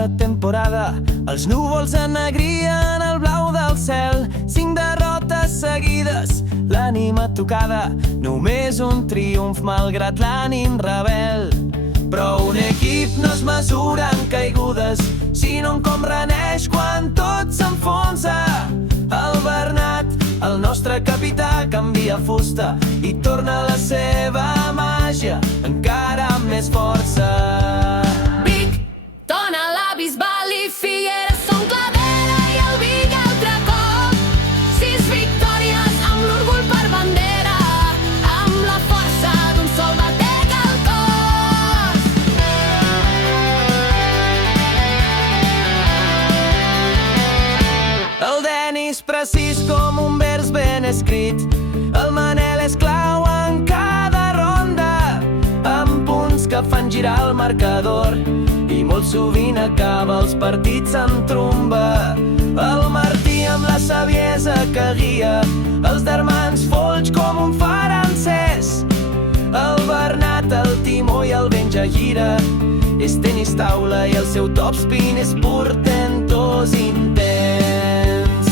la temporada, els núvols ennegrien el blau del cel. 5 derrotes seguides, l'ànima tocada, només un triomf malgrat l'ànim rebel. Però un equip no es mesura en caigudes, sinó en com reneix quan tot s'enfonsa. El Bernat, el nostre capità, canvia fusta i torna a la seva màgia, encara amb més força. Vic, Tona, la Bisbal i Figueres són clavera i el Vic altre cop. 6 victòries amb l'orgull per bandera, amb la força d'un sol batec al cor. El Denis precís com un vers ben escrit, el Manel és clau en cada ronda, amb punts que fan girar el marcador i molt sovint acaba els partits en tromba. El Martí amb la saviesa que guia, els germans Folch com un far encès, el Bernat, el timó i el Benja gira. És tenis taula i el seu topspin és portentós i intens.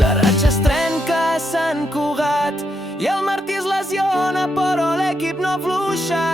La ratxa es trenca a Sant Cugat i el Martí es lesiona, però l'equip no afluixa.